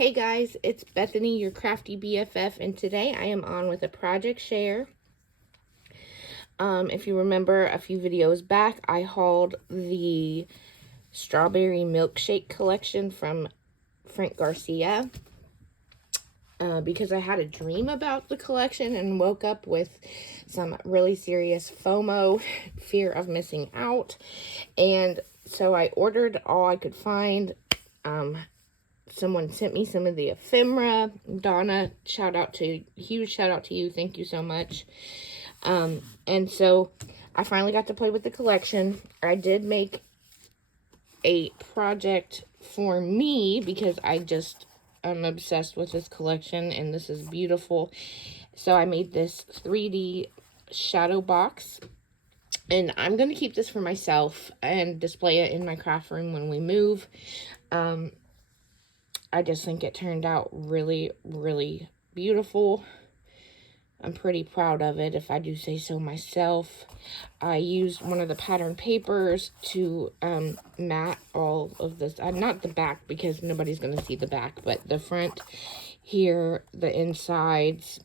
Hey guys, it's Bethany, your crafty BFF, and today I am on with a project share. If you remember a few videos back, I hauled the strawberry milkshake collection from Frank Garcia because I had a dream about the collection and woke up with some really serious FOMO, fear of missing out, and so I ordered all I could find. Someone sent me some of the ephemera. Donna, huge shout out to you. Thank you so much. And so I finally got to play with the collection. I did make a project for me because I'm obsessed with this collection and this is beautiful. So I made this 3D shadow box. And I'm going to keep this for myself and display it in my craft room when we move. I just think it turned out really, really beautiful. I'm pretty proud of it, if I do say so myself. I used one of the pattern papers to mat all of this. Not the back, because nobody's going to see the back, but the front here, the insides.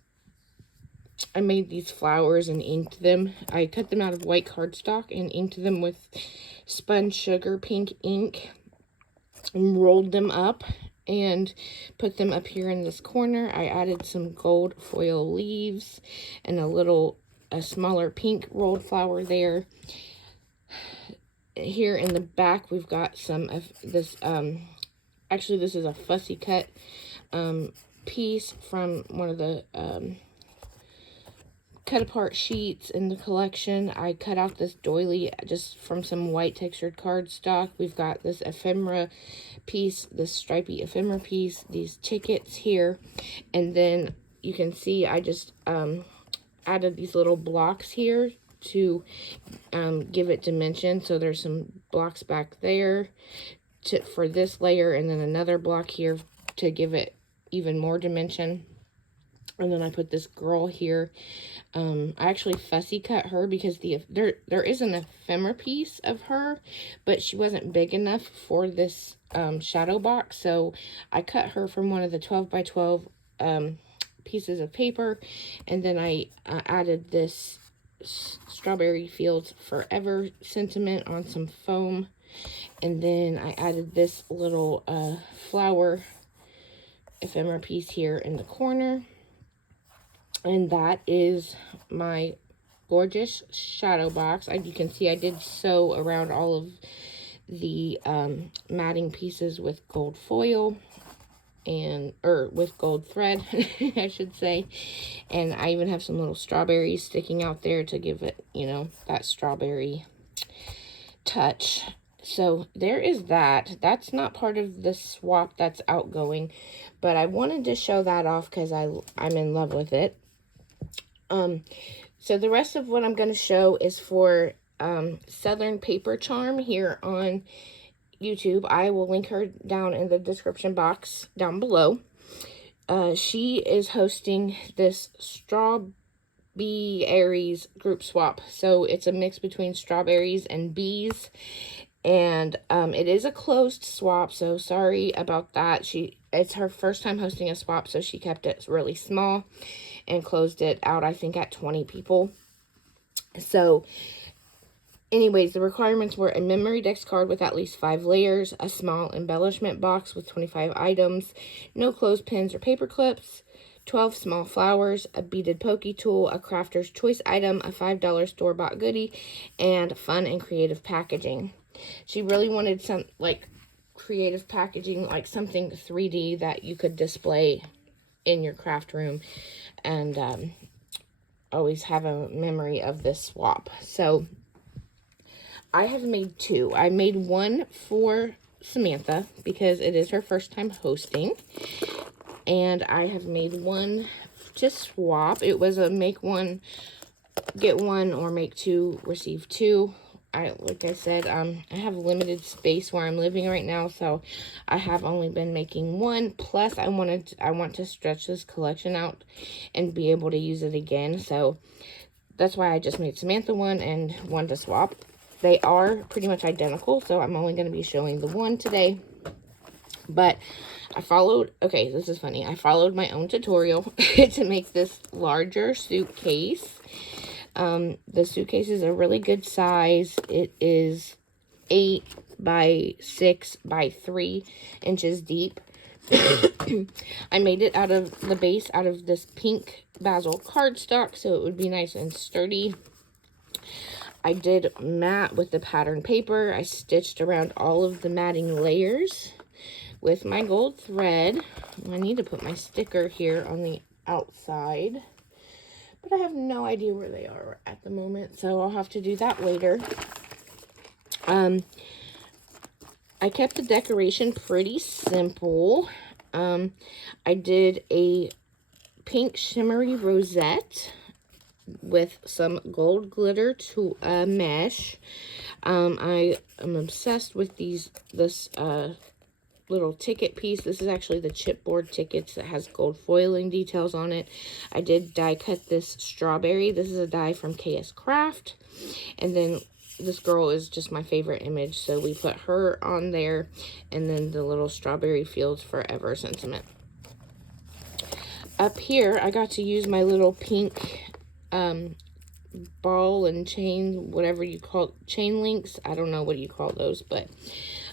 I made these flowers and inked them. I cut them out of white cardstock and inked them with spun sugar pink ink and rolled them up and put them up here in this corner. I added some gold foil leaves and a smaller pink rolled flower there. Here in the back, we've got some of this, actually this is a fussy cut piece from one of the cut apart sheets in the collection. I cut out this doily just from some white textured cardstock. We've got this ephemera piece, this stripy ephemera piece, these tickets here, and then you can see I just added these little blocks here to give it dimension. So there's some blocks back there for this layer, and then another block here to give it even more dimension. And then I put this girl here. I actually fussy cut her because there is an ephemera piece of her, but she wasn't big enough for this shadow box. So I cut her from one of the 12 by 12 pieces of paper. And then I added this Strawberry Fields Forever sentiment on some foam. And then I added this little flower ephemera piece here in the corner. And that is my gorgeous shadow box. You can see I did sew around all of the matting pieces with gold foil or with gold thread, I should say. And I even have some little strawberries sticking out there to give it, that strawberry touch. So there is that. That's not part of the swap that's outgoing, but I wanted to show that off because I'm in love with it. So the rest of what I'm going to show is for Southern Paper Charm here on YouTube. I will link her down in the description box down below. She is hosting this Strawberries group swap. So it's a mix between strawberries and bees. And it is a closed swap, so sorry about that. It's her first time hosting a swap, so she kept it really small and closed it out, I think, at 20 people. So, anyways, the requirements were a memory dex card with at least 5 layers, a small embellishment box with 25 items, no clothespins or paper clips, 12 small flowers, a beaded pokey tool, a crafter's choice item, a $5 store-bought goodie, and fun and creative packaging. She really wanted some, creative packaging, something 3D that you could display in your craft room and always have a memory of this swap. So I have made 2. I made one for Samantha because it is her first time hosting, and I have made one to swap. It was a make one, get one, or make 2, receive 2. Like I said, I have limited space where I'm living right now, so I have only been making one. Plus, I want to stretch this collection out and be able to use it again. So that's why I just made Samantha one and one to swap. They are pretty much identical, so I'm only going to be showing the one today. But I followed, okay, this is funny. I followed my own tutorial to make this larger suitcase. The suitcase is a really good size. It is 8 by 6 by 3 inches deep. I made it out of the base out of this pink basil cardstock, so it would be nice and sturdy. I did mat with the pattern paper. I stitched around all of the matting layers with my gold thread. I need to put my sticker here on the outside, but I have no idea where they are at the moment, so I'll have to do that later. I kept the decoration pretty simple. I did a pink shimmery rosette with some gold glitter to mesh. I am obsessed with this little ticket piece. This is actually the chipboard tickets that has gold foiling details on it. I did die cut this strawberry. This is a die from KS Craft. And then this girl is just my favorite image, so we put her on there, and then the little strawberry fields forever sentiment. Up here, I got to use my little pink ball and chain, whatever you call it, chain links. I don't know what you call those, but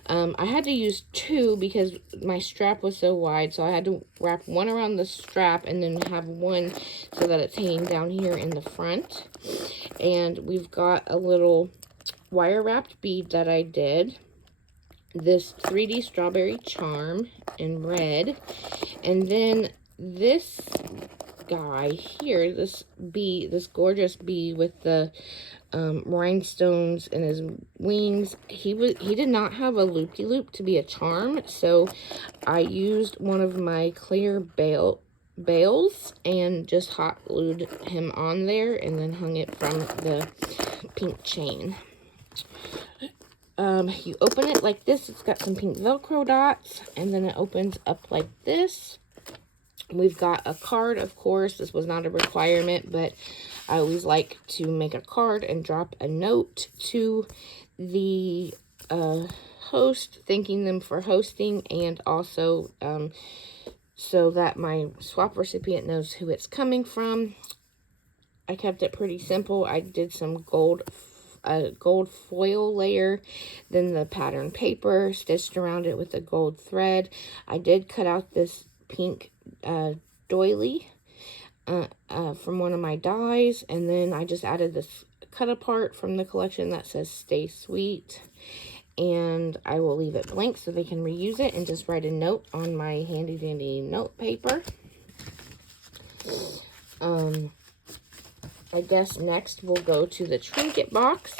I had to use 2 because my strap was so wide, so I had to wrap one around the strap and then have one so that it's hanging down here in the front. And we've got a little wire wrapped bead that I did, this 3D strawberry charm in red, and then this guy here, this bee, this gorgeous bee with the rhinestones in his wings. He did not have a loop-de-loop to be a charm, so I used one of my clear bales and just hot glued him on there and then hung it from the pink chain. You open it like this. It's got some pink Velcro dots, and then it opens up like this. We've got a card, of course. This was not a requirement, but I always like to make a card and drop a note to the host, thanking them for hosting, and also so that my swap recipient knows who it's coming from. I kept it pretty simple. I did some gold foil layer, then the pattern paper, stitched around it with the gold thread. I did cut out this pink doily from one of my dies, and then I just added this cut apart from the collection that says Stay Sweet, and I will leave it blank so they can reuse it and just write a note on my handy dandy note paper. I guess next we'll go to the Trinket box.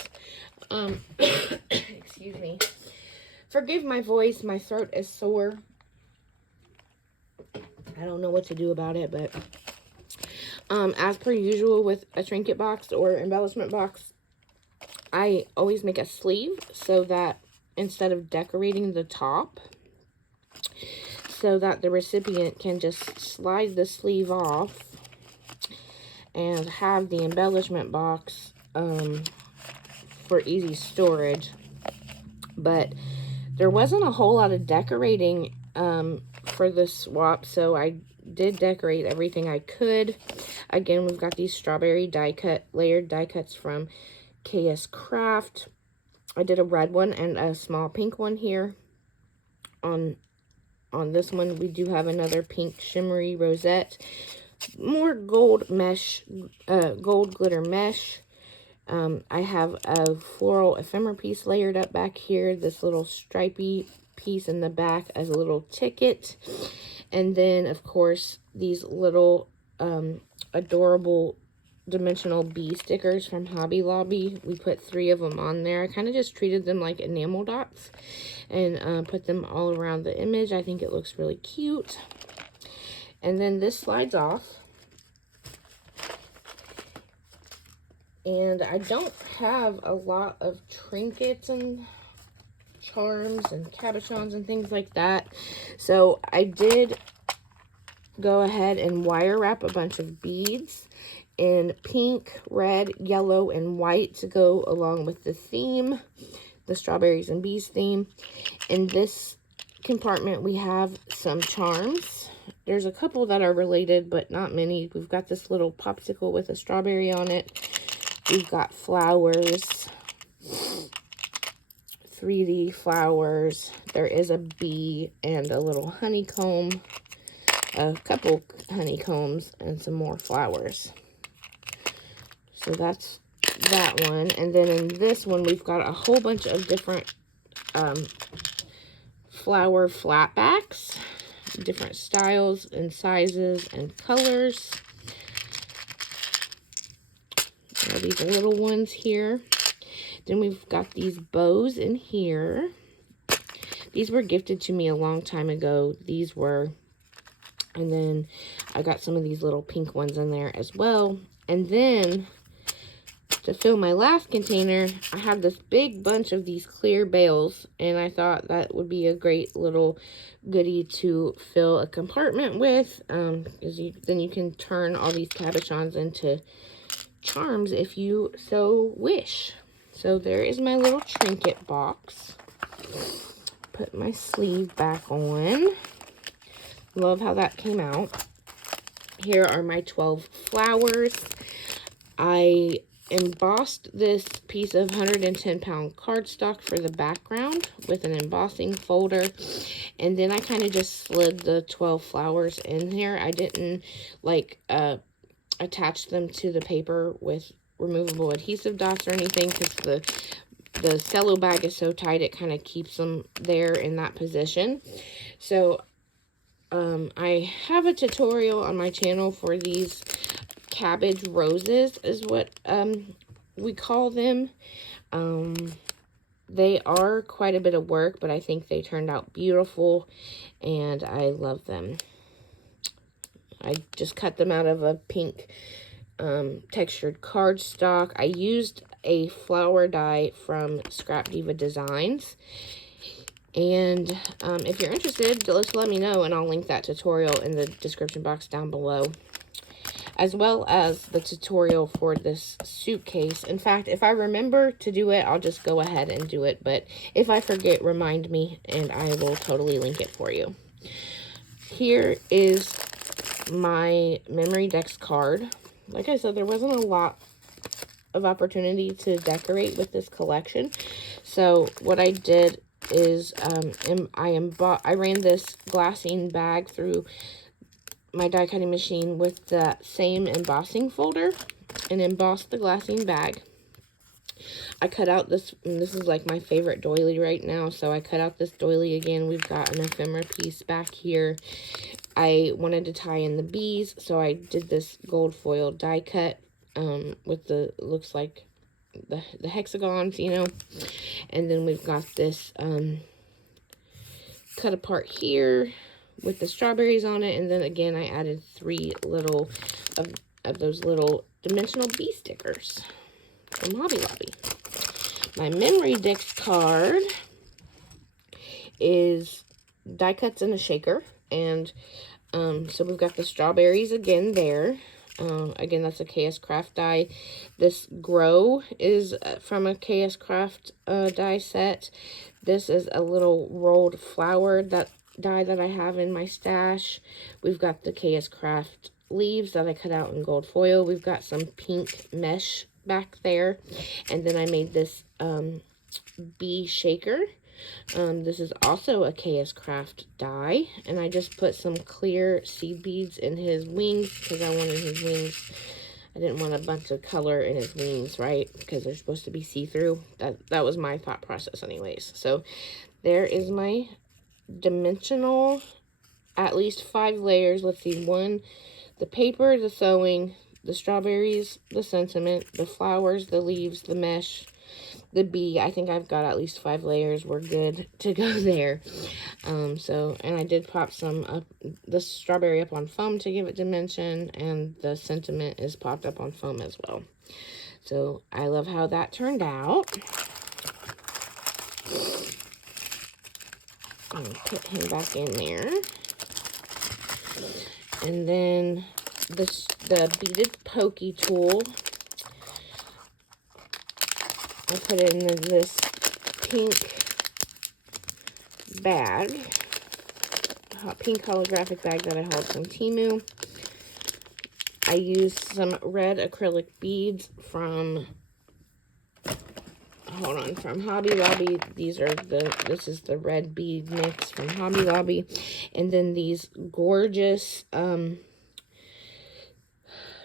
Excuse me. Forgive my voice, my throat is sore. I don't know what to do about it, but as per usual with a Trinket box or embellishment box, I always make a sleeve so that instead of decorating the top, so that the recipient can just slide the sleeve off and have the embellishment box for easy storage. But there wasn't a whole lot of decorating for the swap, so I did decorate everything I could. Again, we've got these strawberry die cut, layered die cuts from KS Craft. I did a red one and a small pink one here. On this one, we do have another pink shimmery rosette. More gold mesh, gold glitter mesh. I have a floral ephemera piece layered up back here. This little stripy piece in the back as a little ticket. And then, of course, these little adorable dimensional bee stickers from Hobby Lobby. We put 3 of them on there. I kind of just treated them like enamel dots and put them all around the image. I think it looks really cute. And then this slides off. And I don't have a lot of trinkets and charms and cabochons and things like that. So I did go ahead and wire wrap a bunch of beads in pink, red, yellow, and white to go along with the theme, the strawberries and bees theme. And this compartment, we have some charms. There's a couple that are related, but not many. We've got this little popsicle with a strawberry on it. We've got flowers, 3D flowers. There is a bee and a little honeycomb, a couple honeycombs, and some more flowers. So that's that one. And then in this one, we've got a whole bunch of different flower flatbacks, different styles and sizes and colors. There are these little ones here. Then we've got these bows in here. These were gifted to me a long time ago. These were, and then I got some of these little pink ones in there as well. And then to fill my last container, I have this big bunch of these clear bales, and I thought that would be a great little goodie to fill a compartment with, because then you can turn all these cabochons into charms if you so wish. So there is my little trinket box. Put my sleeve back on. Love how that came out. Here are my 12 flowers. I embossed this piece of 110-pound cardstock for the background with an embossing folder, and then I kind of just slid the 12 flowers in here. I didn't like attach them to the paper with removable adhesive dots or anything, because the cello bag is so tight it kind of keeps them there in that position. So I have a tutorial on my channel for these cabbage roses, is what we call them. They are quite a bit of work, but I think they turned out beautiful and I love them. I just cut them out of a pink textured cardstock. I used a flower die from Scrap Diva Designs. And if you're interested, just let me know and I'll link that tutorial in the description box down below, as well as the tutorial for this suitcase. In fact, if I remember to do it, I'll just go ahead and do it. But if I forget, remind me and I will totally link it for you. Here is my Memory Decks card. Like I said, there wasn't a lot of opportunity to decorate with this collection. So what I did is I ran this glassine bag through my die cutting machine with the same embossing folder and embossed the glassine bag. I cut out this, and this is like my favorite doily right now, so I cut out this doily again. We've got an ephemera piece back here. I wanted to tie in the bees, so I did this gold foil die cut with the, looks like the hexagons, you know. And then we've got this cut apart here with the strawberries on it. And then again, I added 3 little of those little dimensional bee stickers from Hobby Lobby. My Memory Decks card is die cuts in a shaker. And so we've got the strawberries again there. Again, that's a KS Craft die. This Grow is from a KS Craft die set. This is a little rolled flower die that I have in my stash. We've got the KS Craft leaves that I cut out in gold foil. We've got some pink mesh back there. And then I made this bee shaker. This is also a KS Craft die, and I just put some clear seed beads in his wings because I wanted his wings. I didn't want a bunch of color in his wings, right? Because they're supposed to be see-through. That was my thought process anyways. So there is my dimensional, at least 5 layers. Let's see, 1, the paper, the sewing, the strawberries, the sentiment, the flowers, the leaves, the mesh, the bee. I think I've got at least 5 layers. We're good to go there. And I did pop some up, the strawberry up on foam to give it dimension, and the sentiment is popped up on foam as well. So I love how that turned out. I'm gonna put him back in there. And then the beaded pokey tool, I put it in this pink bag. pink holographic bag that I hauled from Temu. I used some red acrylic beads from, hold on, from Hobby Lobby. This is the red bead mix from Hobby Lobby. And then these gorgeous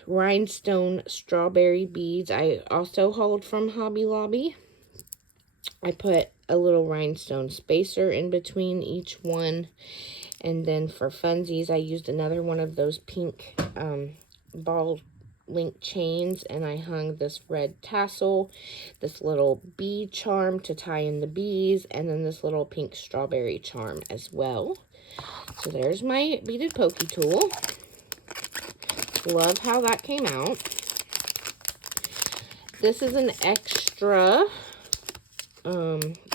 rhinestone strawberry beads I also hauled from Hobby Lobby. I put a little rhinestone spacer in between each one. And then for funsies, I used another one of those pink ball link chains, and I hung this red tassel, this little bee charm to tie in the bees, and then this little pink strawberry charm as well. So there's my beaded pokey tool. Love how that came out. This is an extra.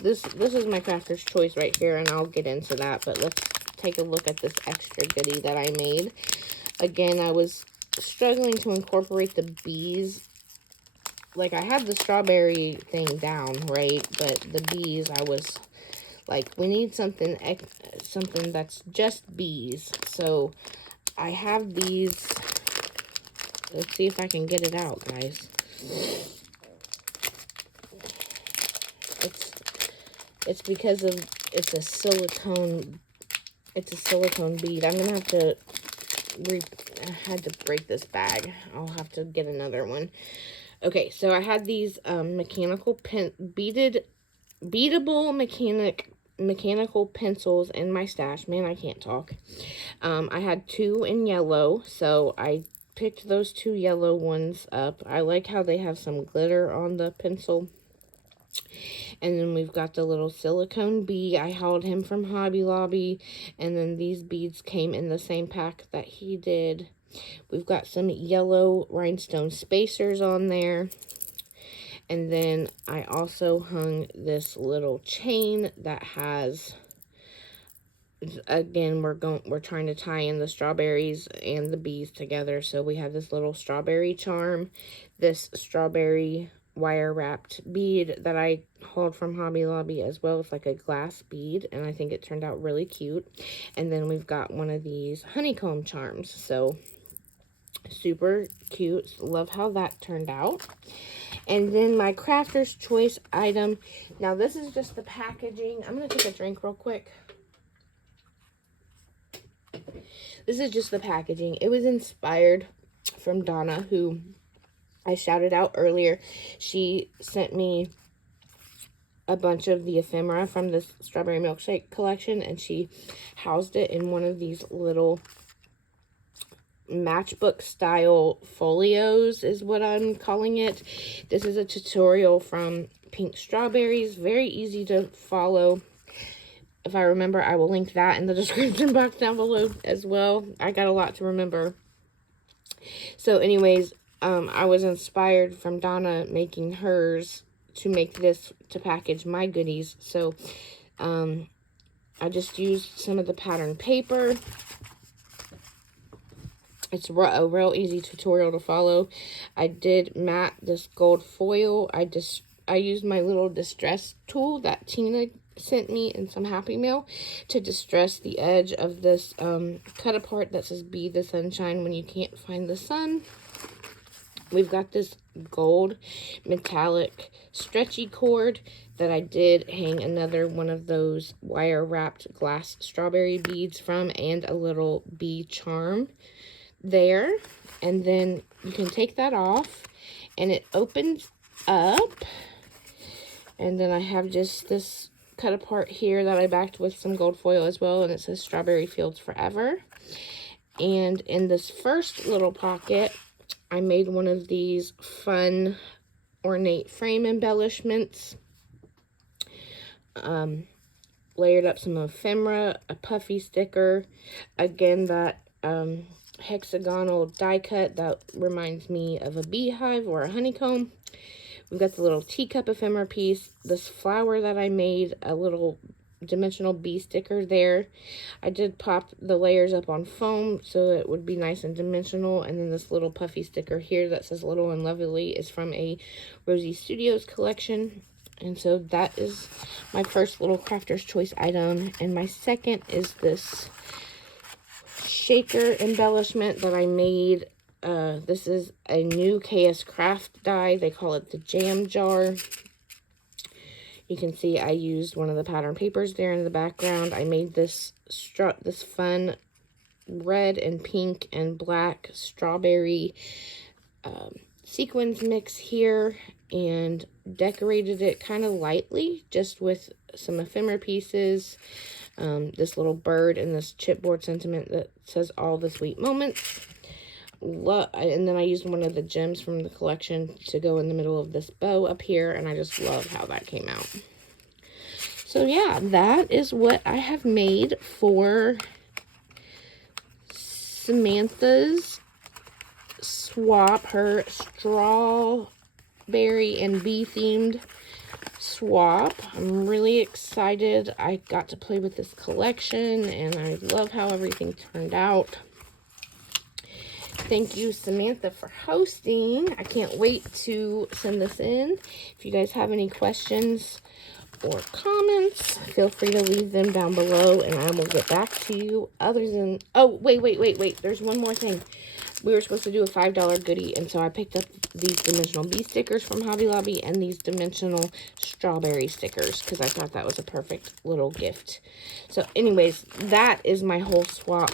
This is my crafter's choice right here, and I'll get into that, but let's take a look at this extra goodie that I made. Again, I was struggling to incorporate the bees. Like, I had the strawberry thing down, right? But the bees, I was like, we need something that's just bees. So I have these. Let's see if I can get it out, guys. It's because of it's a silicone bead. I'm gonna have to I had to break this bag. I'll have to get another one. Okay, so I had these mechanical beadable mechanical pencils in my stash. Man, I can't talk. I had 2 in yellow, so I picked those 2 yellow ones up. I like how they have some glitter on the pencil. And then we've got the little silicone bee. I hauled him from Hobby Lobby. And then these beads came in the same pack that he did. We've got some yellow rhinestone spacers on there. And then I also hung this little chain that has, again, we're trying to tie in the strawberries and the bees together. So we have this little strawberry charm, this strawberry wire wrapped bead that I hauled from Hobby Lobby as well. It's like a glass bead, and I think it turned out really cute. And then we've got one of these honeycomb charms. So super cute. Love how that turned out. And then my crafter's choice item. Now this is just the packaging. I'm gonna take a drink real quick. This is just the packaging. It was inspired from Donna, who I shouted out earlier. She sent me a bunch of the ephemera from this strawberry milkshake collection, and she housed it in one of these little matchbook style folios is what I'm calling it. This is a tutorial from Pink Strawberries. Very easy to follow. If I remember, I will link that in the description box down below as well. I got a lot to remember. So anyways, I was inspired from Donna making hers to make this to package my goodies. So I just used some of the pattern paper. It's a real easy tutorial to follow. I did matte this gold foil. I used my little distress tool that Tina sent me in some Happy Mail to distress the edge of this cut apart that says "Be the Sunshine When You Can't Find the Sun." We've got this gold metallic stretchy cord that I did hang another one of those wire wrapped glass strawberry beads from, and a little bee charm there. And then you can take that off and it opens up, and then I have just this cut apart here that I backed with some gold foil as well, and it says Strawberry Fields Forever. And in this first little pocket, I made one of these fun ornate frame embellishments. Layered up some ephemera, a puffy sticker, again that hexagonal die cut that reminds me of a beehive or a honeycomb. We've got the little teacup ephemera piece, this flower that I made, a little dimensional bee sticker there. I did pop the layers up on foam so it would be nice and dimensional. And then this little puffy sticker here that says Little and Lovely is from a Rosie Studios collection. And so that is my first little crafter's choice item. And my second is this shaker embellishment that I made. This is a new KS Craft die. They call it the Jam Jar. You can see I used one of the pattern papers there in the background. I made this fun red and pink and black strawberry sequins mix here, and decorated it kind of lightly just with some ephemera pieces, this little bird and this chipboard sentiment that says all the sweet moments. And then I used one of the gems from the collection to go in the middle of this bow up here, and I just love how that came out. So yeah, that is what I have made for Samantha's swap, her strawberry and bee themed swap. I'm really excited. I got to play with this collection, and I love how everything turned out. Thank you, Samantha, for hosting. I can't wait to send this in. If you guys have any questions or comments, feel free to leave them down below, and I will get back to you. Other than, oh, wait. There's one more thing. We were supposed to do a $5 goodie, and so I picked up these dimensional bee stickers from Hobby Lobby and these dimensional strawberry stickers because I thought that was a perfect little gift. So anyways, that is my whole swap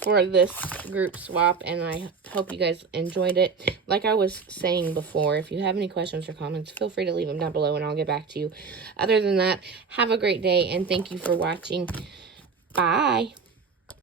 for this group swap, and I hope you guys enjoyed it. Like I was saying before, if you have any questions or comments, feel free to leave them down below and I'll get back to you. Other than that, have a great day, and thank you for watching. Bye.